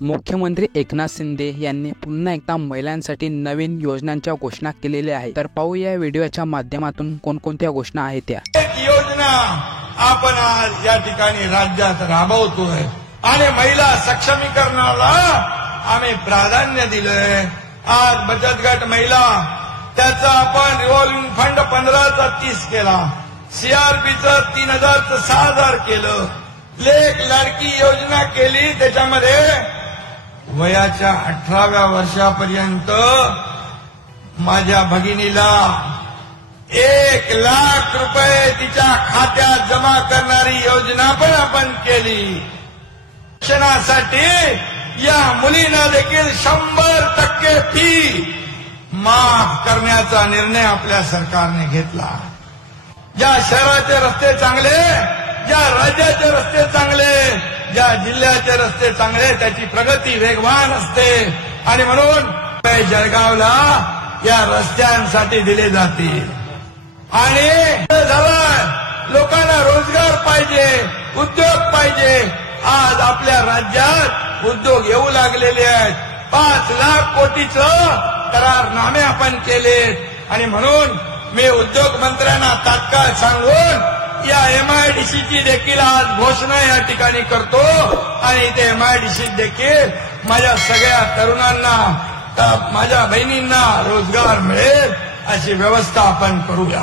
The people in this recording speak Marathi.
मुख्यमंत्री एकनाथ शिंदे यांनी पुन्हा एकदा महिलांसाठी नवीन योजनांच्या घोषणा केलेल्या आहेत। तर पाहूया व्हिडिओच्या माध्यमातून कोणकोणत्या घोषणा आहेत त्या। एक योजना आपण आज या ठिकाणी राज्यात राबवतोय आणि महिला सक्षमीकरणाला आम्ही प्राधान्य दिलंय। आज बचत गट महिला त्याचा आपण रिव्हॉल्विंग फंड 15चा 30 केला, सीआरपीचं 3000चं 6000 केलं, लेक लाडकी योजना केली। त्याच्यामध्ये वयाच्या 18व्या वर्षापर्यंत माझ्या भगिनीला 1 लाख रुपये तिच्या खात्यात जमा करणारी योजना पण आपण केली। शिक्षणासाठी या मुलींना देखील 100% फी माफ करण्याचा निर्णय आपल्या सरकारने घेतला। ज्या शहराचे रस्ते चांगले, ज्या राज्याचे रस्ते चांगले, ज्या जिल्ह्याचे रस्ते चांगले त्याची प्रगती वेगवान असते आणि म्हणून जळगावला या रस्त्यांसाठी दिले जातील। आणि लोकांना रोजगार पाहिजे, उद्योग पाहिजे। आज आपल्या राज्यात उद्योग येऊ लागलेले आहेत। 5 लाख कोटीचं करारनामे आपण केलेत आणि म्हणून मी उद्योग मंत्र्यांना तात्काळ सांगून या एमआयडीसीची देखील आज घोषणा या ठिकाणी करतो आणि ते एमआयडीसी देखील माझ्या सगळ्या तरुणांना, माझ्या बहिणींना रोजगार मिळेल अशी व्यवस्था आपण करूया।